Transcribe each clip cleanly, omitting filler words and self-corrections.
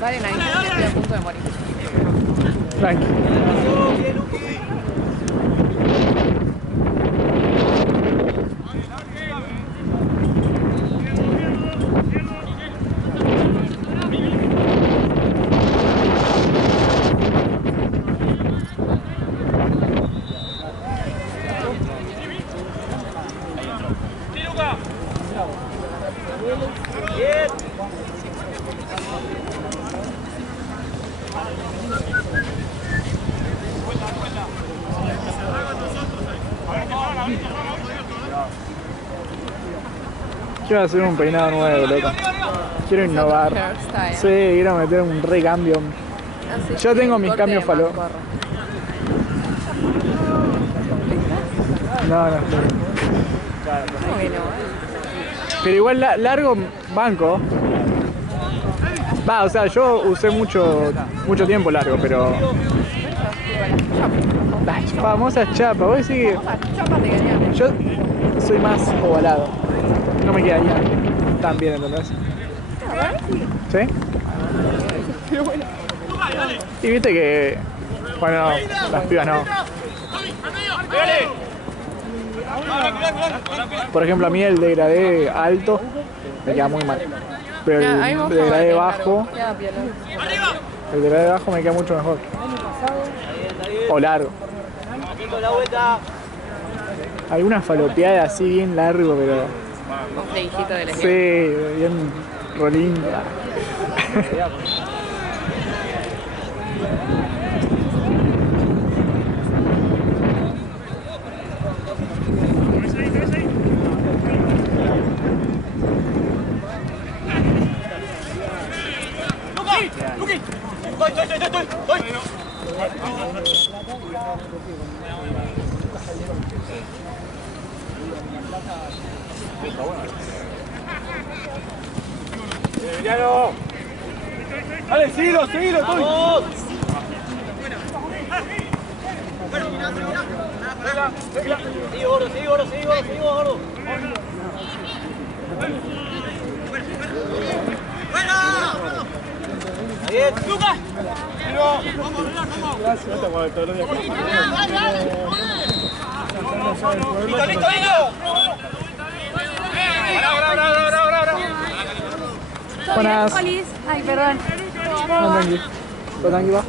Vale, nadie estoy a punto de morir. Tranqui. Quiero hacer un peinado nuevo, loco. Quiero innovar. Sí, quiero meter un recambio. Yo tengo mis cambios faló. No. Pero igual largo banco. Va, o sea, yo usé mucho tiempo largo, pero... Las famosas chapas, vos decís que... Yo soy más ovalado. No me quedaría tan bien, ¿entendés? ¿Sí? Y viste que... Bueno, no, las pibas no. Por ejemplo, a mí el degradé alto me queda muy mal. Pero el degradé bajo... El degradé bajo me queda mucho mejor. O largo. Hay una falopeada así bien largo, pero... Un flejito de la sí, bien rolín. Emiliano. Dale, seguilo, estoy. ¡Vamos! Sigue, gordo. Bien, Lucas. Gracias. Listo. Buenas. Ay, perdón. No, tranqui. Tranqui, va.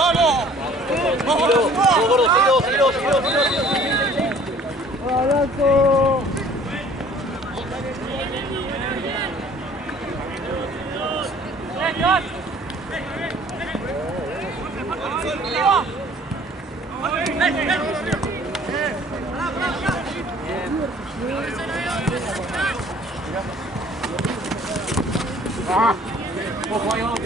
Solo. Abrazo. Ojo ahí, vamos.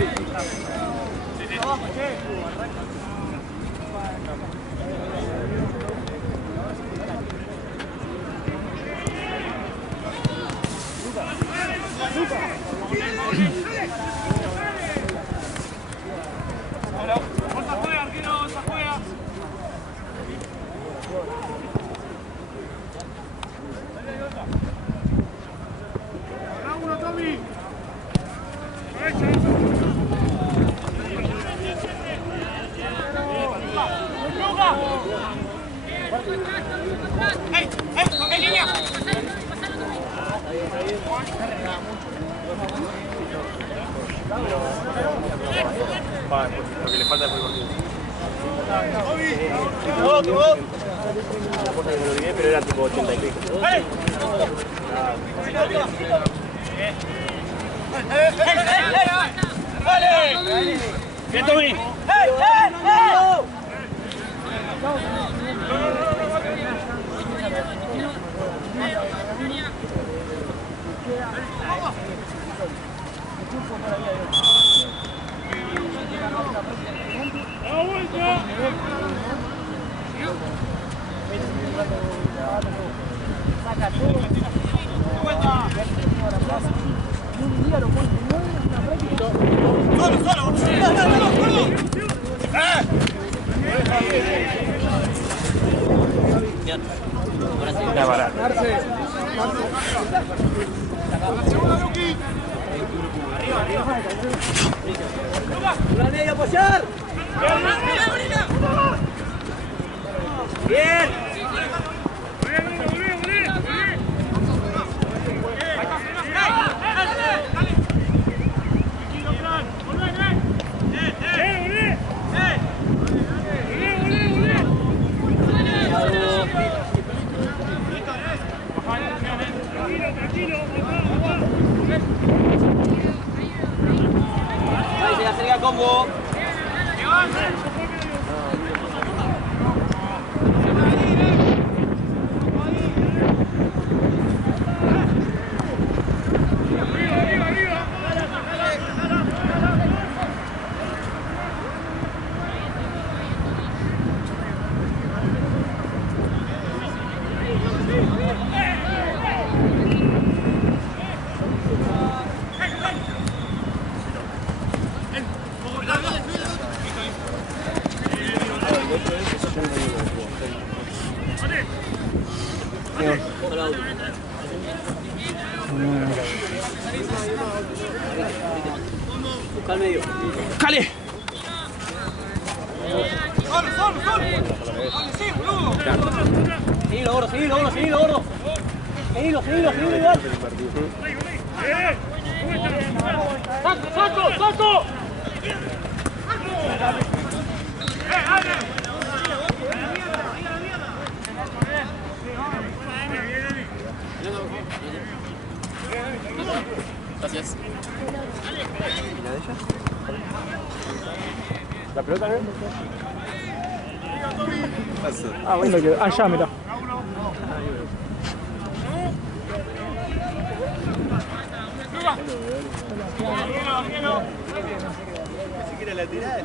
Lo que le falta es el partido. La cosa que me lo olvidé, pero era tipo 80 y pico. ¡Dale! ¡Bien, Tommy! Ya para. Bien. Ahí se acerca combo. Busca al medio. ¡Cale! Seguilo, gordo, seguilo, gordo, seguilo, gordo. Seguilo, seguilo, seguilo igual. ¡Saco, saco, saco! Gracias. ¿Y la de ella? ¿La pelota qué? Ah, bueno, allá, mira. Ni siquiera la tirá él.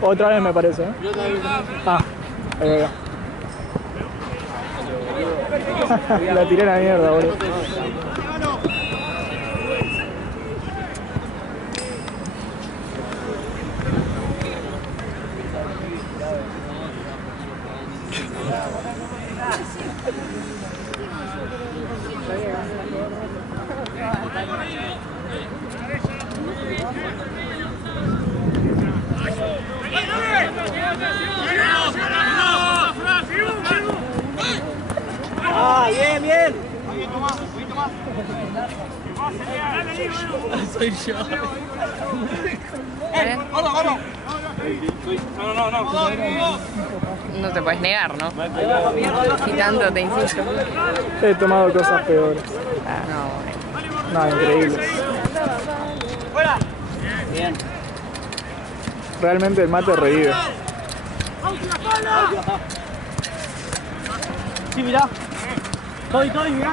Otra vez me parece, ¿eh? Ah, ahí va. La tiré a la mierda, boludo. Ah, bien, bien. Soy yo. No te puedes negar, ¿no? Si tanto te insisto. He tomado cosas peores. No, No, increíble. Bien. Realmente el mate revive. Sí, mirá. Estoy, mirá.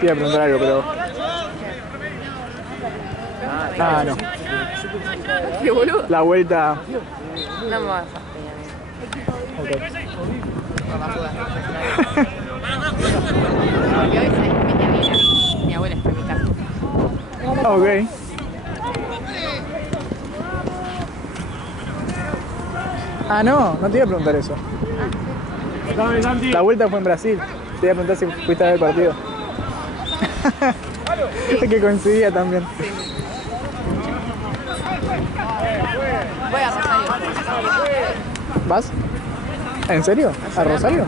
Te iba a preguntar algo, pero... Ah, no. qué boludo. La vuelta... No me vas a fastidiar. Ok. No me jodas. Porque hoy se mi abuela está en mi casa. Ok. Ah, no te iba a preguntar eso. La vuelta fue en Brasil. Te iba a preguntar si fuiste a ver el partido. Que coincidía también. Voy a Rosario. ¿Vas? ¿En serio? ¿A Rosario?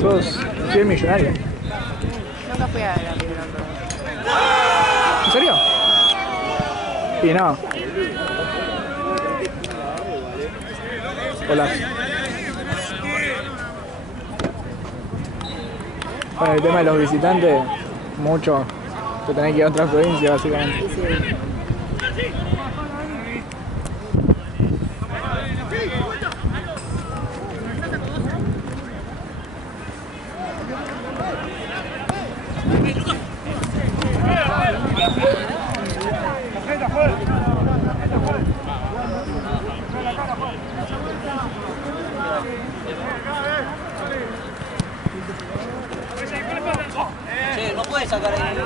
Sos fiel millonario. Nunca fui a la River. ¿En serio? Y no. Hola. Bueno, el tema de los visitantes, mucho. Te tenés que ir a otras provincias, básicamente. No puede sacar ahí.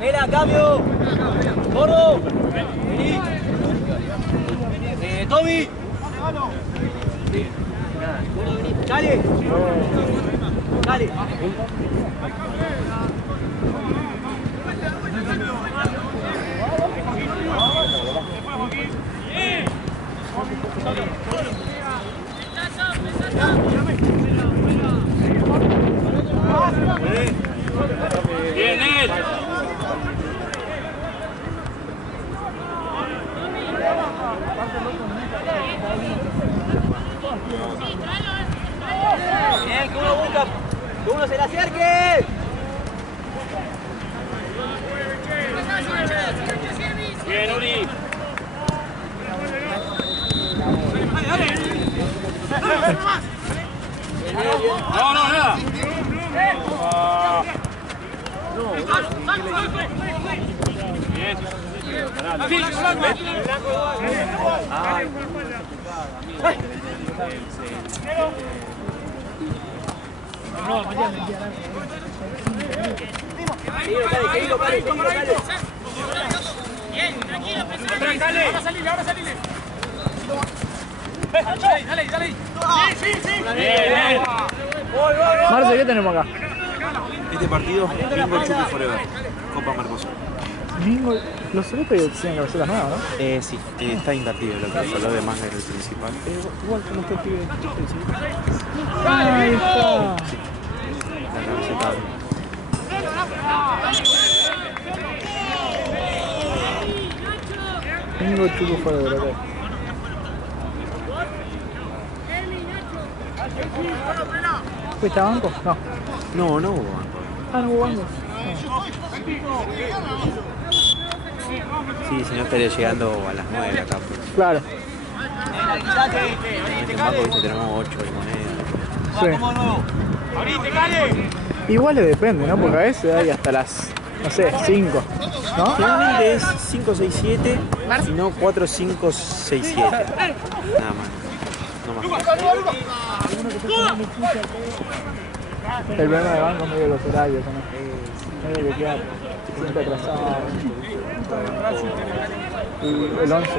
Mira, cambio. Gordo. Vení. Tommy. Dale. Dale. Bien, Ned. Bien, que uno busca, que uno se le acerque. Bien, Uri. No, no, nada. Bien. Bien, tranquilo, dale. Ahora salile. Dale. Sí. Bien. Marce, ¿qué tenemos acá? Este partido, Bingo Chupi Forever, Copa Mercosur. Bingo, los soletes tienen camisetas nuevas, ¿no? Sí, está invertido lo que es, lo de manga en el principal. Igual como usted pide Ahí está. la camiseta. Bingo chulo fuera de la ¿Fuiste a banco? No. No hubo banco. Ah, no hubo banco. Sí, si no estaría llegando a las 9 acá. Claro. En banco, viste, tenemos 8 de moneda. Sí. Igual le depende, ¿no? Porque a veces hay hasta las, no sé, 5, ¿no? Generalmente es 5, 6, 7, si no 4, 5, 6, 7. Nada más. No más. El problema de banco es medio los horarios, ¿no? Medio que queda siempre atrasado. Y el 11.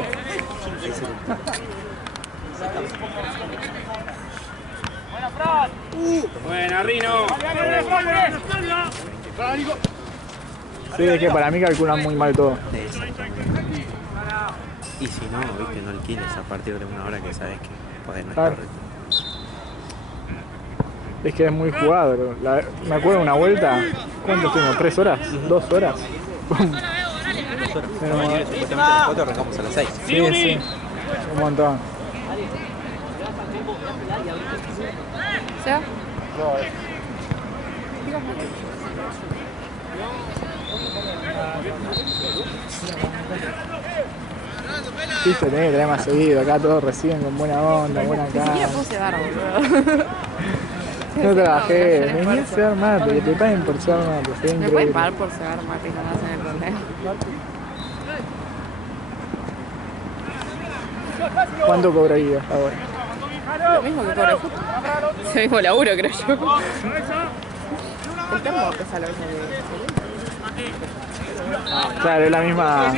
Buena, Rino. Sí, es que para mí calculan muy mal todo. Y si no, viste, no alquiles a partir de una hora que sabes que podés no Claro. estar. Es que es muy jugado. Me acuerdo de una vuelta, ¿cuánto estuvimos? ¿3 horas? ¿2 horas? Supuestamente a las 4 arrancamos a las 6. Sí. Un montón. ¿Ya? Viste, tenés que tener más seguido. Acá todos reciben con buena onda, buena Ni siquiera cara. puedo cebar, boludo. No trabajé, vení a cebar mate, que te paguen por cebar mate. Fue ¿Me pueden increíble. pagar por cebar mate y no me hacen el torneo? ¿Cuánto cobraría ahora? Lo mismo que cobra el fútbol. Es el mismo laburo, creo yo. El termo pesa lo mismo que... Claro, es la misma...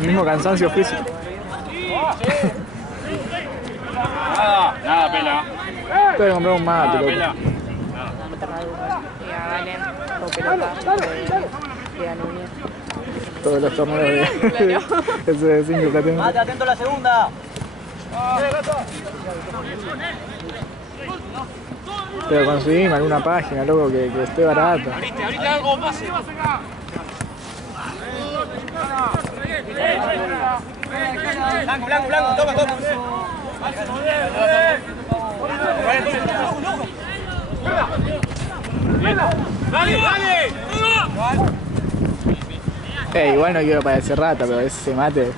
Mismo cansancio físico. Nada, pela. Tengo que comprar un mate, loco. Pela. Y a Valen, o pelota, y a Núñez. Todos los torneos de... Ese de 5 que tengo. Atento a la segunda. Pero conseguime alguna página, loco, que esté barata. Ahorita algo pase. Blanco, blanco, blanco, toma, toma. ¡Dale, dale! Igual no quiero parecer rata, pero ese mate,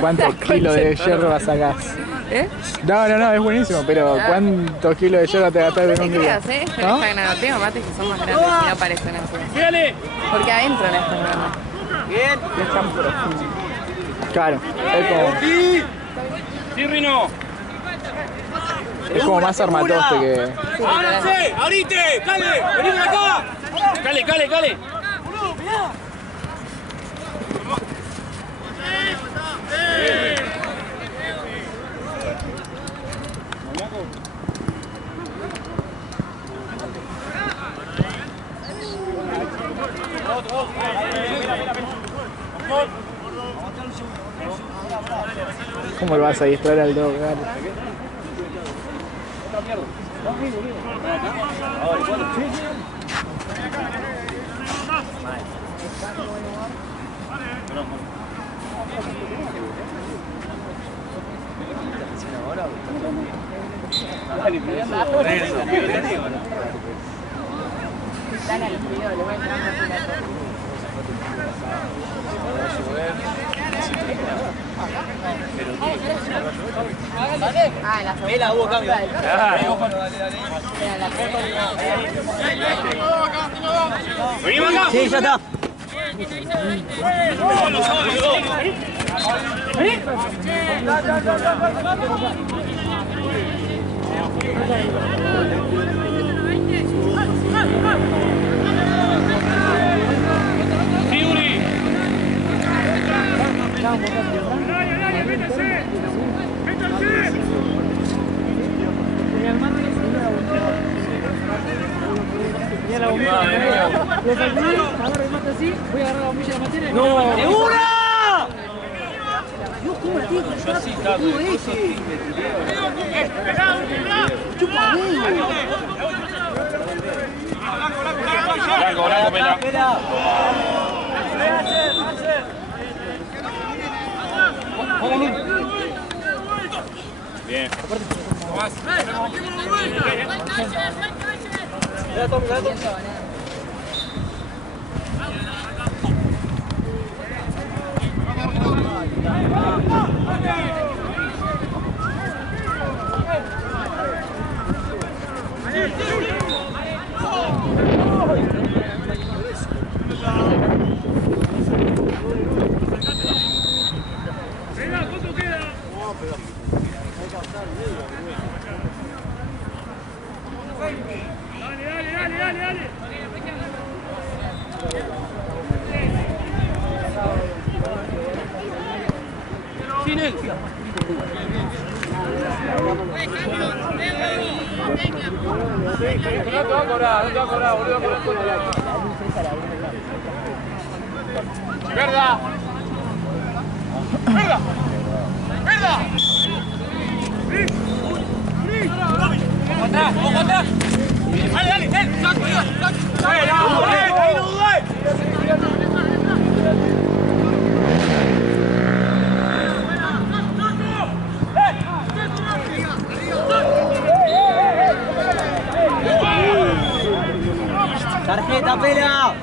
¿cuántos kilos de hierro sacás? ¿Eh? No, es buenísimo, pero ¿cuántos kilos de hierro te gastás en un día? ¿Eh? Yo ¿No? no tengo mates que son más grandes y no parecen así. ¡Dale! Porque adentro no están grandes. Bien. Claro, es como, ¡Sí, Rino! es como más armatoste que... ¡Ábranse! ¡Ahorita! ¡Cale! ¡Vení para acá! ¡Cale, cale, cale! ¿Cómo lo vas a distraer al dog? Dale. Dale al frío, le voy a entrar más en la Mira, hubo cambio. ¡Vení acá! Sí, ya está. ¡Fiuri! ¡No! ¡Segura! Blanco, blanco, pela. Bien. ¡Verda! ¡Verda! ¡Verda! ¡Vamos atrás! ¡Vamos atrás! ¡Dale, dale! ¡Ven! ¡Saco! ¡Saco! ¡Ahí no dudé! ¡Tarjeta, pela!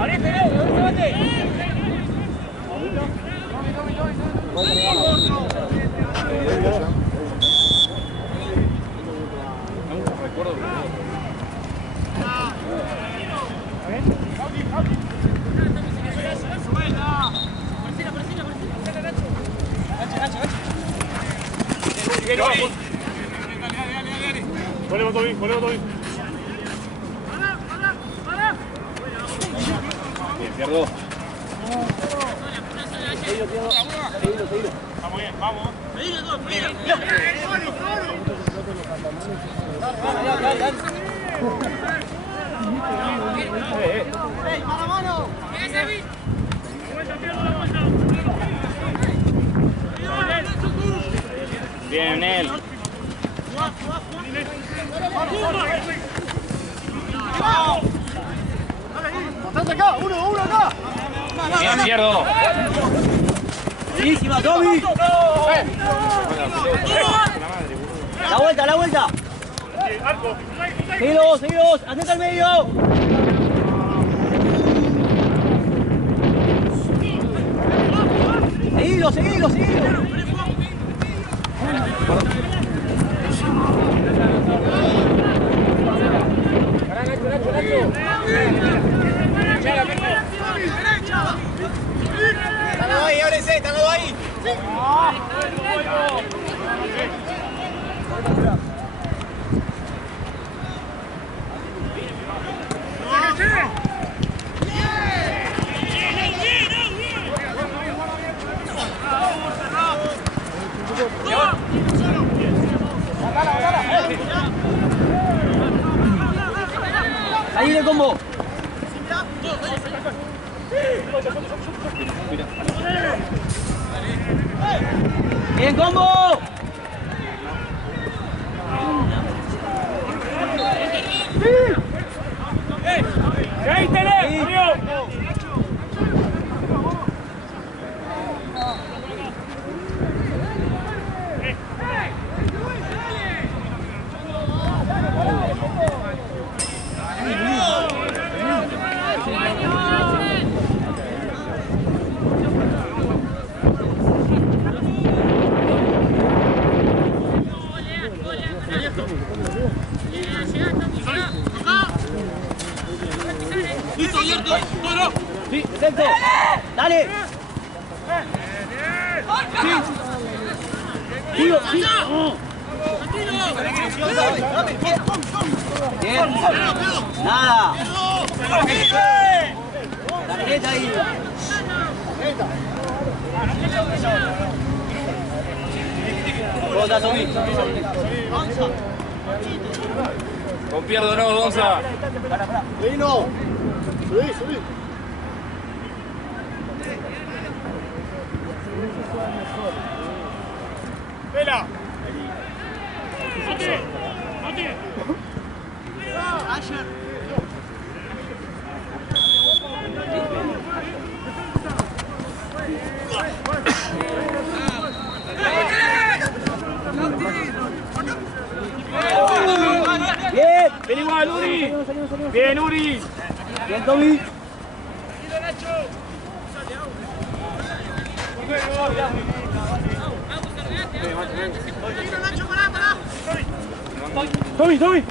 ¡Ahí, Pérez! ¡Levante! Volvemos todo bien, volvemos todo bien. Bien, pierdo. Vamos bien, vamos. Bien, Nel. acá! ¡Uno acá! Bien, pierdo. ¡Buenísima, Tommy! ¡La vuelta! ¡Seguidos! ¡Atenta al medio! ¡Seguilos! ¡Están ahí! Ahí de combo. ¡Bien, combo! ¡Ahí tenés! ¡Adiós! Sí, centro. Dale. Sí. Bien. Nada. La derecha ahí. Gonza, subí. Con pierdo no, Gonza. Vino. Subí. ¡Vela! Bien. ¡Ven igual, Uri! ¡Bien, Uri! Bien, Tommy. ¡Tommy!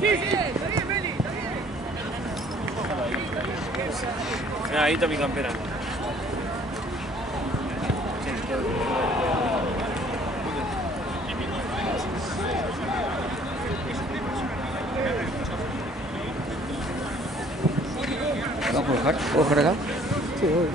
Mira, ahí está mi campera. ¿Puedo jugar acá? Sí, voy.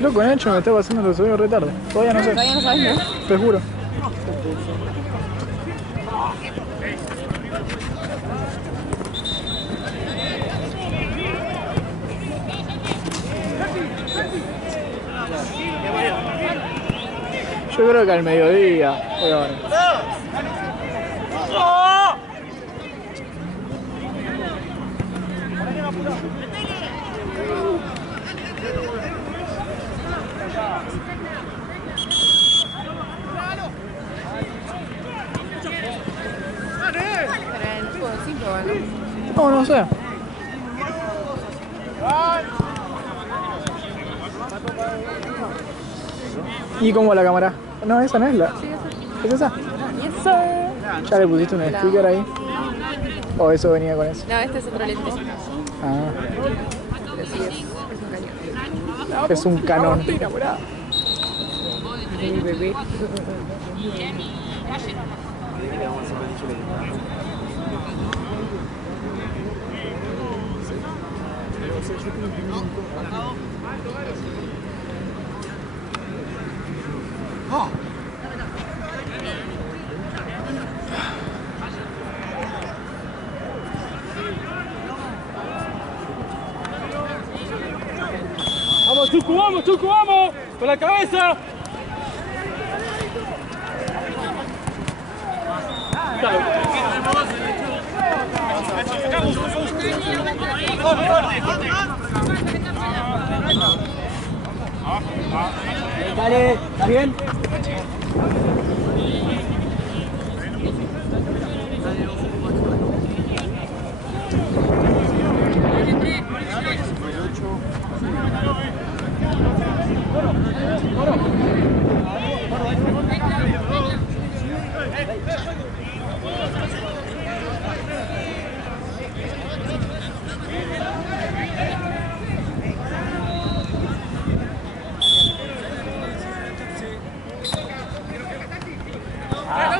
Loco, Nacho, me está pasando los sueños re tarde. Todavía no sé. Todavía no sabes, ¿no? Te juro. Yo creo que al mediodía. Voy a ver. No, no sé. ¿Y cómo la cámara? No, esa no es la. Sí, ¿Es esa? ¿Ya le pusiste un sticker ahí? ¿O eso venía con eso? No, este es otro lente. Ah. Pero sí, es un cañón. Es un canón. Mi bebé. Vamos, Tucu, vamos, con la cabeza. Dale, ¿está bien?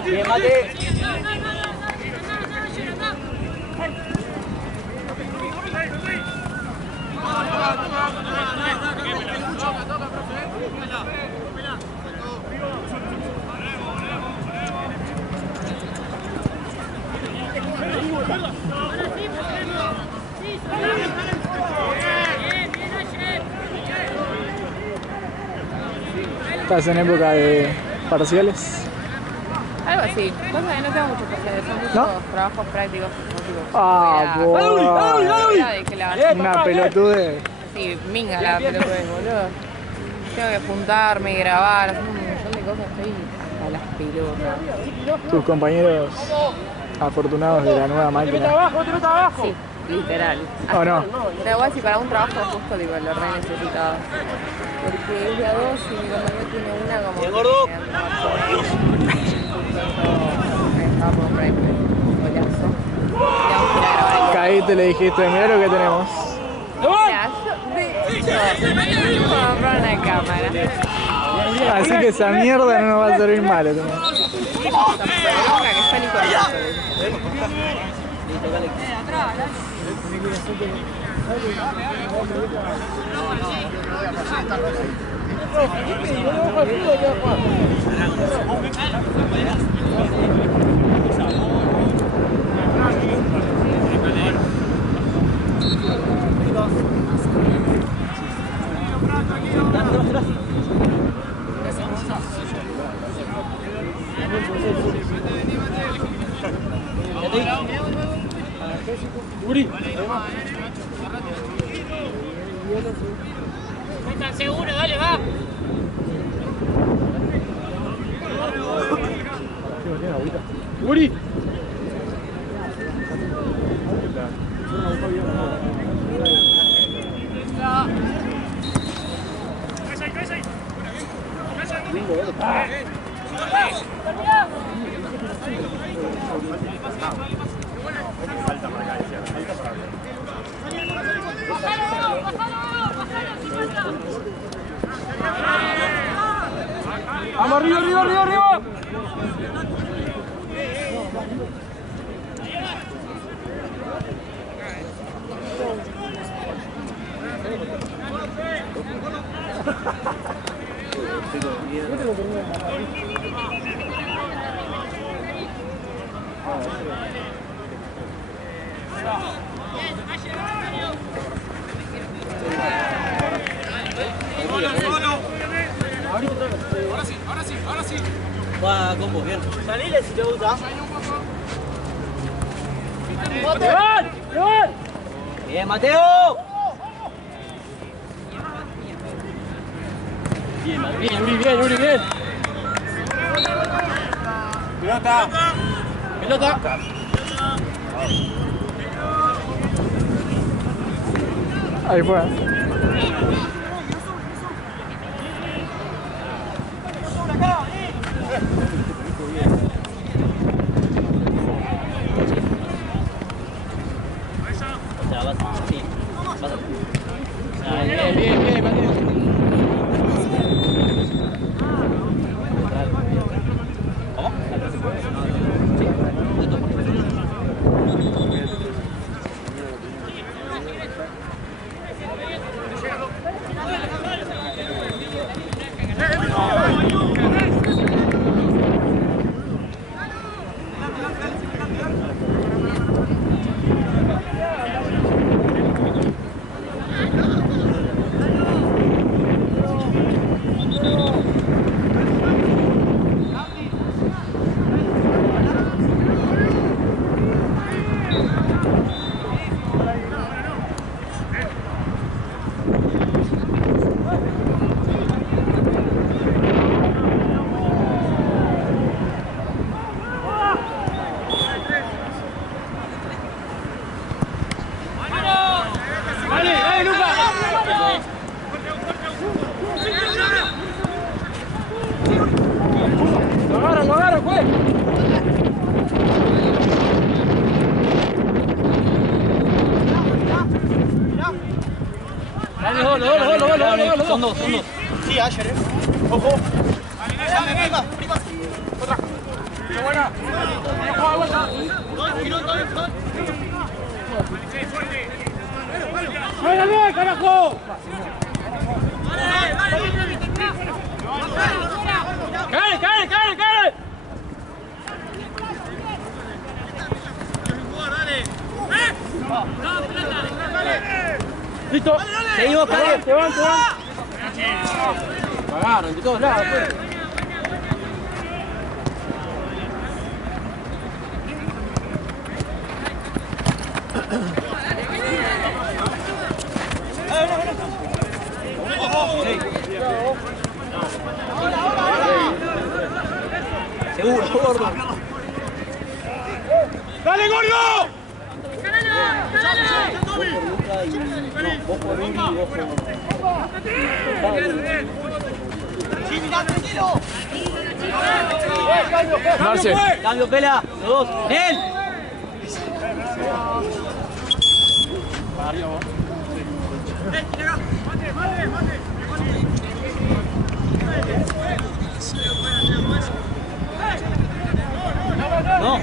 Bien, Mate. ¿Estás en época de parciales? Algo así. Cosa que no tengo muchos parciales, son muchos ¿No? trabajos prácticos. Ah, una pelotude. Sí, minga la pelotudez, boludo. Tengo que juntarme, grabar, hacer un montón de cosas, estoy hasta las pelotas. Tus compañeros afortunados de la nueva máquina. Sí, literal. ¿O no? Da igual si para un trabajo justo tipo lo re necesitaba. Porque es de a dos y mi compañero tiene una como ¿Bien, gordo? Caíste, le dijiste, mira lo que tenemos. Mira, yo comprar una cámara. Así que esa mierda no nos va a servir mal. Que está Nicolás. Uri. ¿Están seguros? Dale, va. Uri. Vamos, arriba, arriba, arriba, arriba. Ahora sí. Va con vos, bien. Salile si te gusta. ¡Leván! ¡Leván! Bien, Mateo. Bien, Uri, bien, Uri, bien. Pelota. Pelota. Ahí fue. Bien, bien, bien, Mateo. Lo agarra, pues. Dale, gol. Son dos. Sí, ayer, Ojo. Prima. Otra. Qué buena. ¡Váyale, carajo! ¡Cae! ¡Listo! Seguimos, Padre. Te van. Pagaron de todos lados, pues. Seguro, gordo. ¡Dale, gordo! Vos por Uri y vos por... Marce. Cambio, Pela. Los dos. ¡Él! No.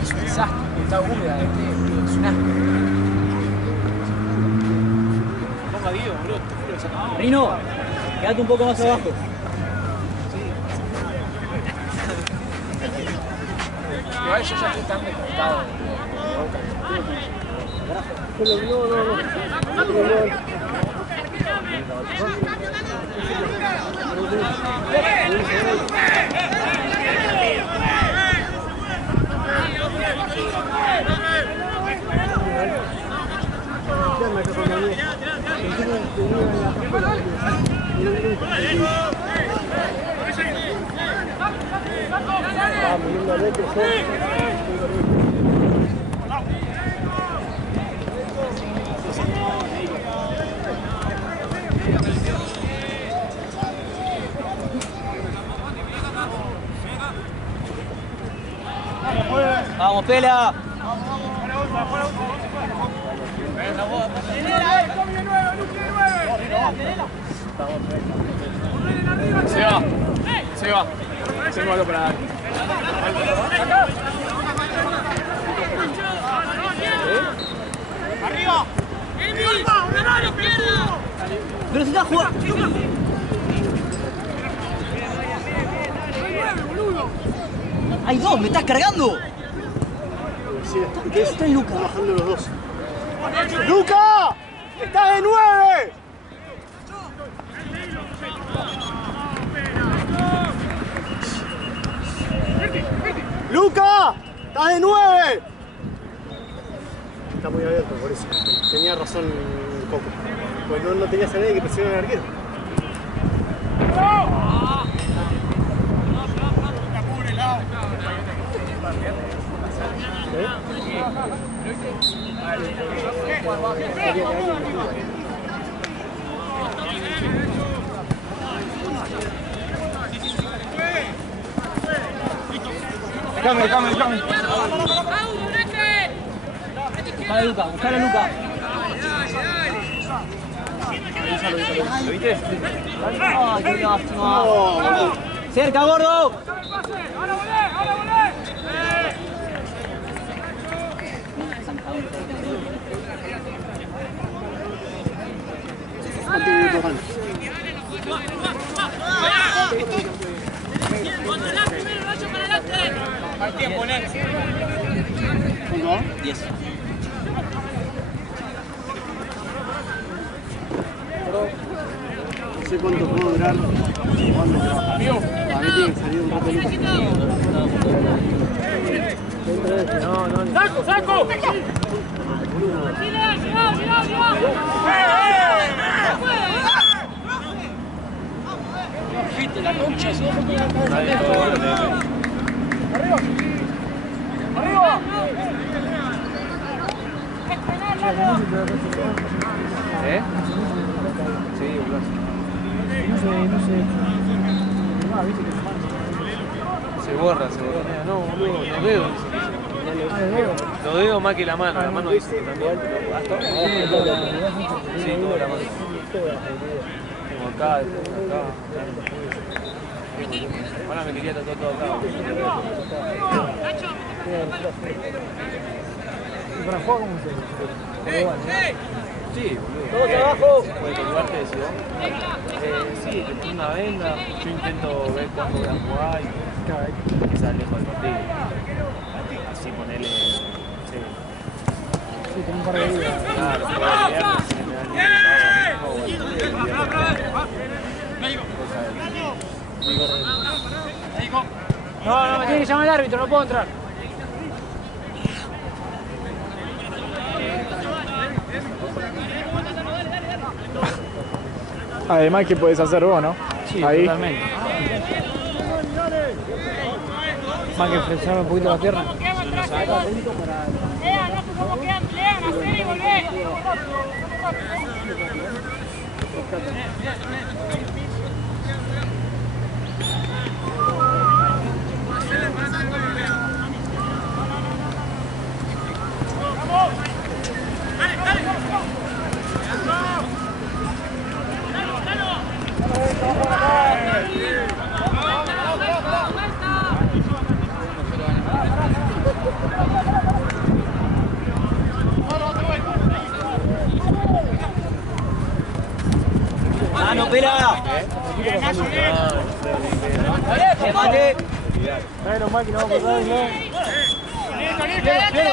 Es un desastre, está húmeda, es un asco. Ponga Diego, boludo. Rino, quédate un poco más abajo. Igual yo ya estoy tan despertado de Boca. Vamos, Pela. Se va. Tengo algo para dar. ¡Arriba! ¡Una mano izquierda! Pero se está jugando. Hay dos, me estás cargando. Sí, está Luca bajando los dos. ¡Luca! ¡Estás de 9! ¡Luca! ¡Estás de 9! Está muy abierto, por eso. Tenía razón Coco. Pues no tenías a nadie que presionara al arquero. Cambio. Buscale a Luca, buscale a Luca. ¿Lo viste? Ay, qué lástima. Cerca, gordo. Al tiempo, Nex. 10. No sé cuánto puedo durar cuando trabajar. A mí tiene que salir un rato ¡Saco, saco! La concha, ¡Arriba! ¿Eh? Sí, No sé. Se borra. No, boludo, los dedos. Los dedos más que la mano dice que también. Sí, toda la mano. Como acá. Ahora me quería tatuar todo acá. ¿Para jugar cómo se? Sí, boludo. Todos abajo. ¿Puede colgarte de ciudad? Sí, te pongo una venda. Yo intento ver cuándo voy a jugar y que sea lejos del partido. Así ponerle. Sí, tengo un par de días. claro, jugar el viernes, si me dan el sábado, No, me tiene que llamar el árbitro, no puedo entrar. Además, ¿qué puedes hacer vos, no? Sí, ahí. totalmente. Más que frenar un poquito la pierna. ¡Mano, pela! ¡Mate! Menos mal que no vamos a pasar, ¿no?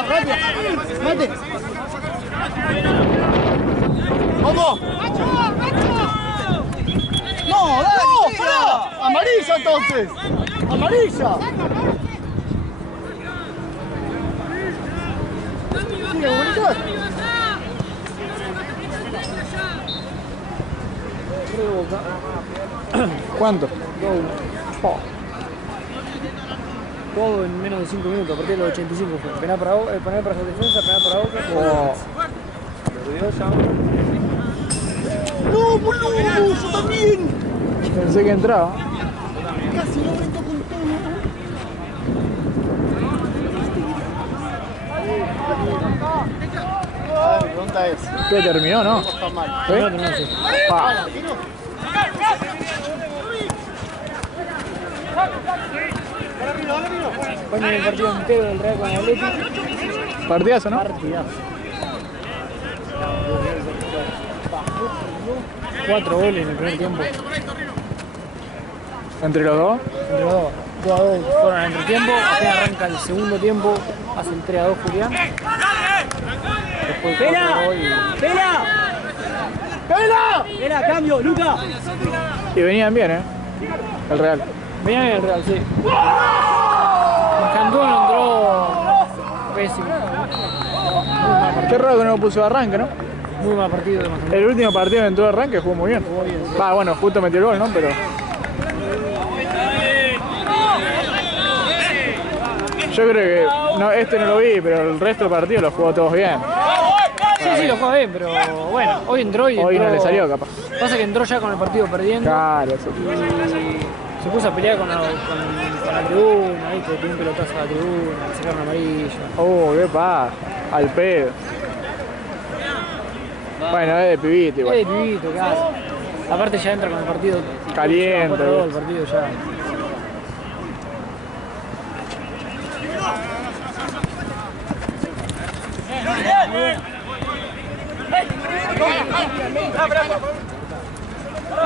¡Rápido! ¡Mate! ¡Vamos! ¡No, dale! ¡No, pará! ¡Amarilla entonces! ¡Amarilla! Sigue, bonito. ¿Cuánto? Todo en menos de 5 minutos, a partir de los 85 fue. Penal para su defensa, penal para Boca. ¡No, boludo! ¡Yo también! Pensé que entraba. Casi lo brinco con todo. La pregunta es... ¿Qué terminó, no? Está mal. ¿Sí? Pa. Ponen el partido entero del Real con el Atlético. Partidazo, ¿no? Partidazo. 4 goles en el primer tiempo. ¿Entre los dos? Entre los dos. 2-2 fueron al entretiempo. Apenas arranca el segundo tiempo. Hace el 3-2 Julián. Después ¡Pela! ¡Pela! ¡Cambio! ¡Luca! Y venían bien, ¿eh? El Real. Venían bien el Real, sí. Cantón entró pésimo. Qué raro que no lo puso de arranque, ¿no? Muy mal partido de Macandón. El último partido que entró de arranque jugó muy bien. Va, bueno, justo metió el gol, ¿no? Pero... Yo creo que... No, este no lo vi, pero el resto del partido lo jugó todos bien. Sí, lo jugó bien, pero bueno, hoy entró y Hoy entró... no le salió, capaz. Pasa que entró ya con el partido perdiendo. Claro, eso. Y se puso a pelear con la tribuna, ¿viste? Tiene un pelotazo a la tribuna, le sacaron amarilla. Qué pasa. Al pedo. Bueno, es de pibito igual. Es de pibito, claro. Aparte ya entra con el partido Caliente. el partido ya.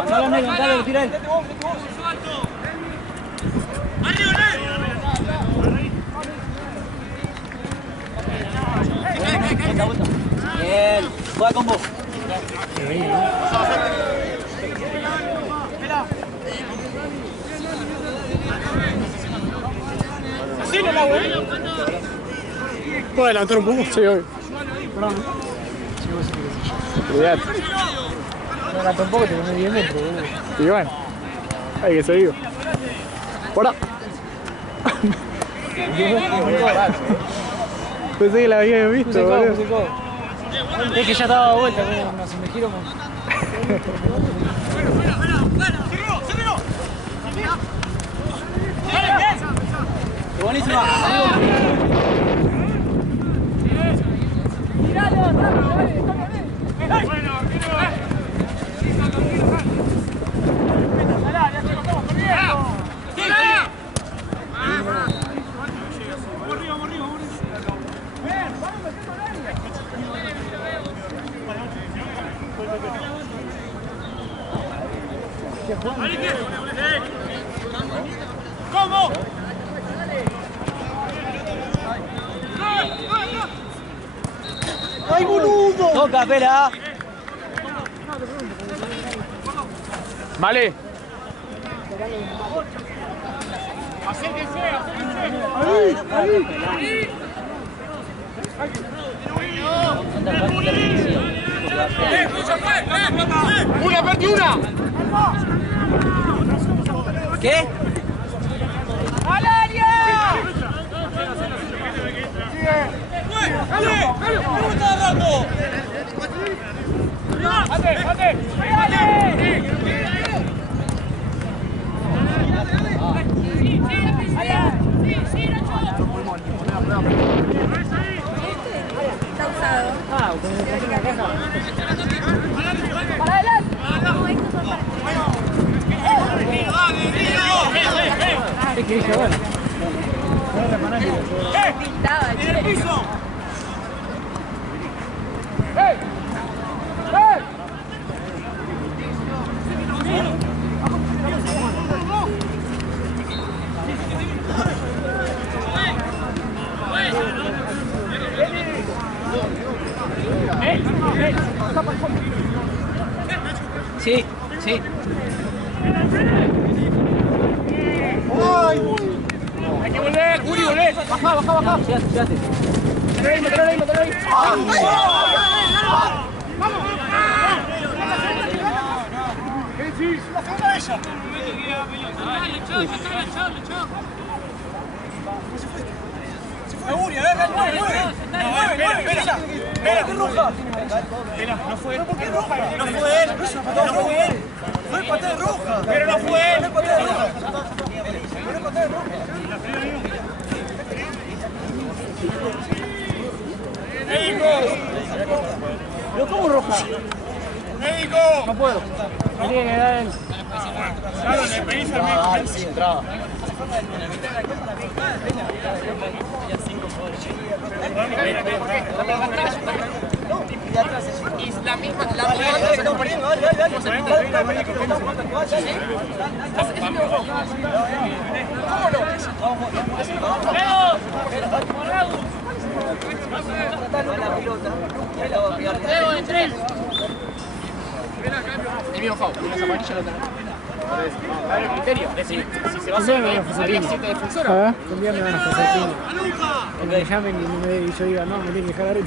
Dale, tira él. Bien, juega con vos. ¿Puedo adelantar un poco? Sí, hoy. Perdón. Cuidate. Me encantó un poco, te pones bien dentro, boludo. Y bueno, hay que seguir. Por ahí. Pensé que la había visto, boludo. Es que ya estaba de vuelta, como se me giro con... Buenísima. ¿Cómo? ¡Ay, boludo! Toca, pela. Vale. Acérquense, ¡Una, perdí una! ¿Qué? ¡Al área! Está usado. Ah, con una caja. Para adelante. No, estos son para... Es que dije, bueno. No era fanático. Pintaba, che. Sí, sí. Hay que volver, Juli, volver. Baja. Fíjate. Mételo ahí. La segunda de ella. Uri, a ver, mueve, ven, roja. No fue él. Fue patada roja. Pero no fue él. ¿Pero cómo roja? ¡Médico! No puedo. Me tiene que dar el... Claro, le pedís al médico. Sí, entraba. Y la misma, Estamos perdiendo, el mismo foul, una zapanilla lo tenemos. A ver el criterio, si se va a hacer habría 7 defensores. Un día me van a pasar piña. Que me llamen y yo diga, no, me tienen que dejar arriba.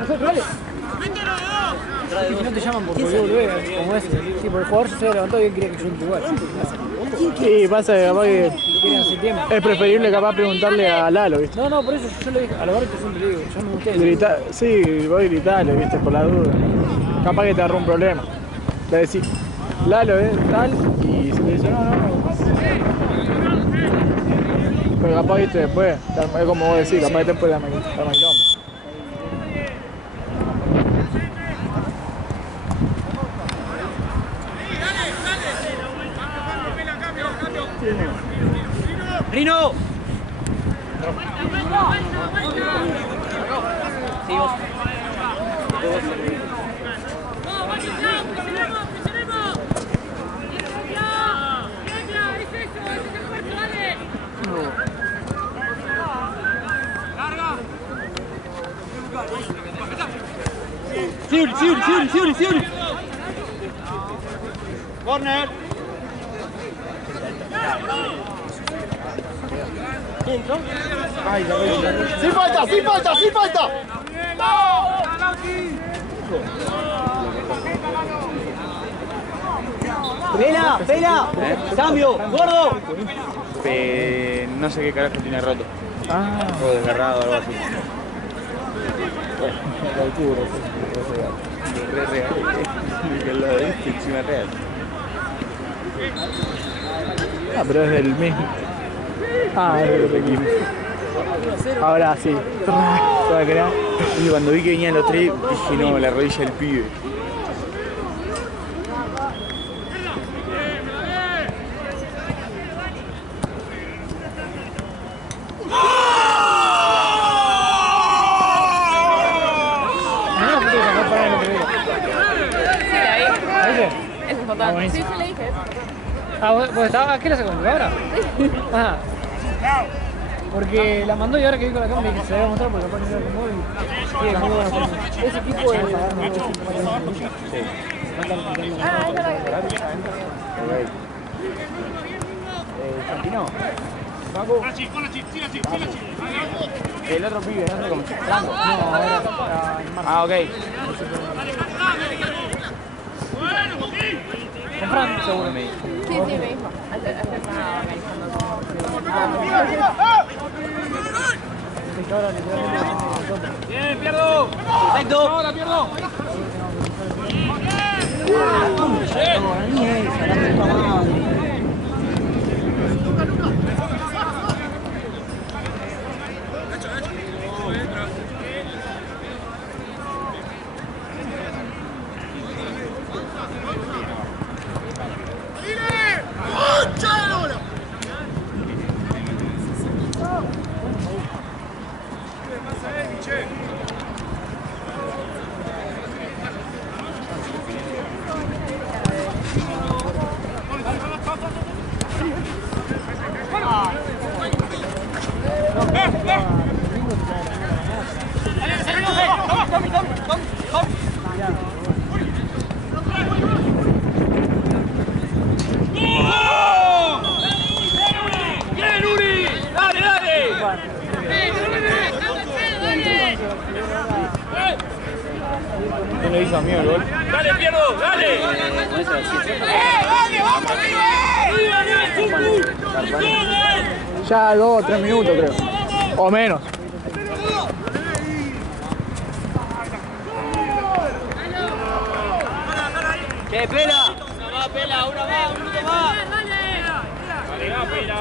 Nosotros, dale. Si no te llaman por boludo, como ese. Sí, por el jugador se había levantado y él quería que yo entre igual. Sí, pasa que capaz que Quieren hace tiempo. es preferible capaz preguntarle a Lalo, ¿viste? No, por eso yo le dije, a la barra siempre le digo, llamen ustedes. Grita, sí, voy a gritarle, ¿viste? Por la duda. Capaz que te agarra un problema. Le decís, Lalo, tal, y si te dice, no. Pero capaz, ¿viste? Después, es como vos decís, capaz que después la mailón. ¡Rino! Sí, vos. Siuri. Corner. ¡Sin falta! ¡Pela! ¡Cambio! ¡Gordo! No sé qué carajo tiene roto. Ah, O desgarrado o algo así. Re real. Que al lado de este encima real. pero es del mismo. Ah, es del otro equipo. Ahora sí. ¿Te a creer? Y cuando vi que venían los tres, dije no, la rodilla del pibe. Sí, le dije. ¿Vos estabas? ¿A qué la sacó? ¿Ahora? Ajá. Porque la mandó y ahora que vi con la cámara y que se la iba a mostrar porque capaz que se la acomodó y... Sí, muy buena forma. Ese equipo es... Chantino. El otro pibe, no sé cómo se llama. No, ahora está en marzo. Ah, ok. Con Fran, seguro. Sí, me dijo. Ahora literalmente... Bien, pierdo. ¡Perfecto! Ahora pierdo. hizo a mí el gol. Dale, Pierdo, dale. Dale, vamos arriba. Ya 2 o 3 minutos creo. O menos. ¡Qué pela! Una más, pela, una más, un minuto más. Dale, va, pela.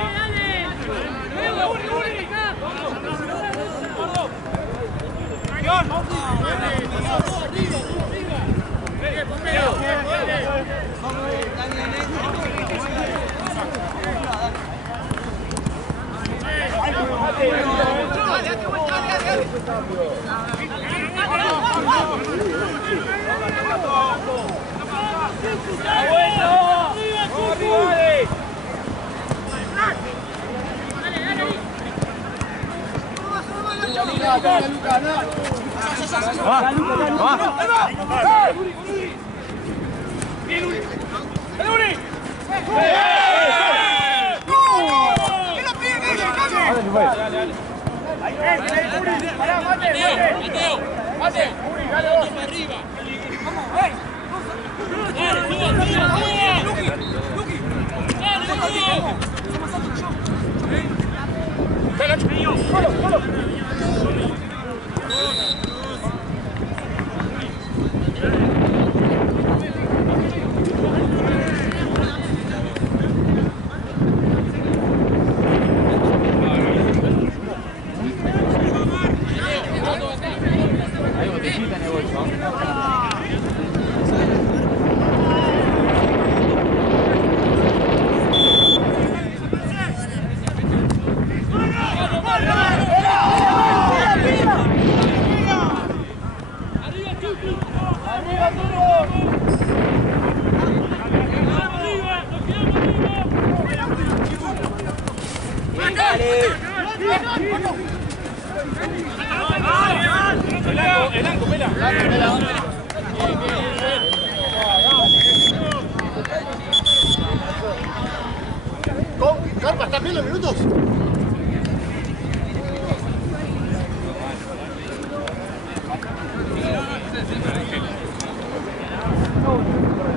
Carpa, ¿están bien los minutos? No.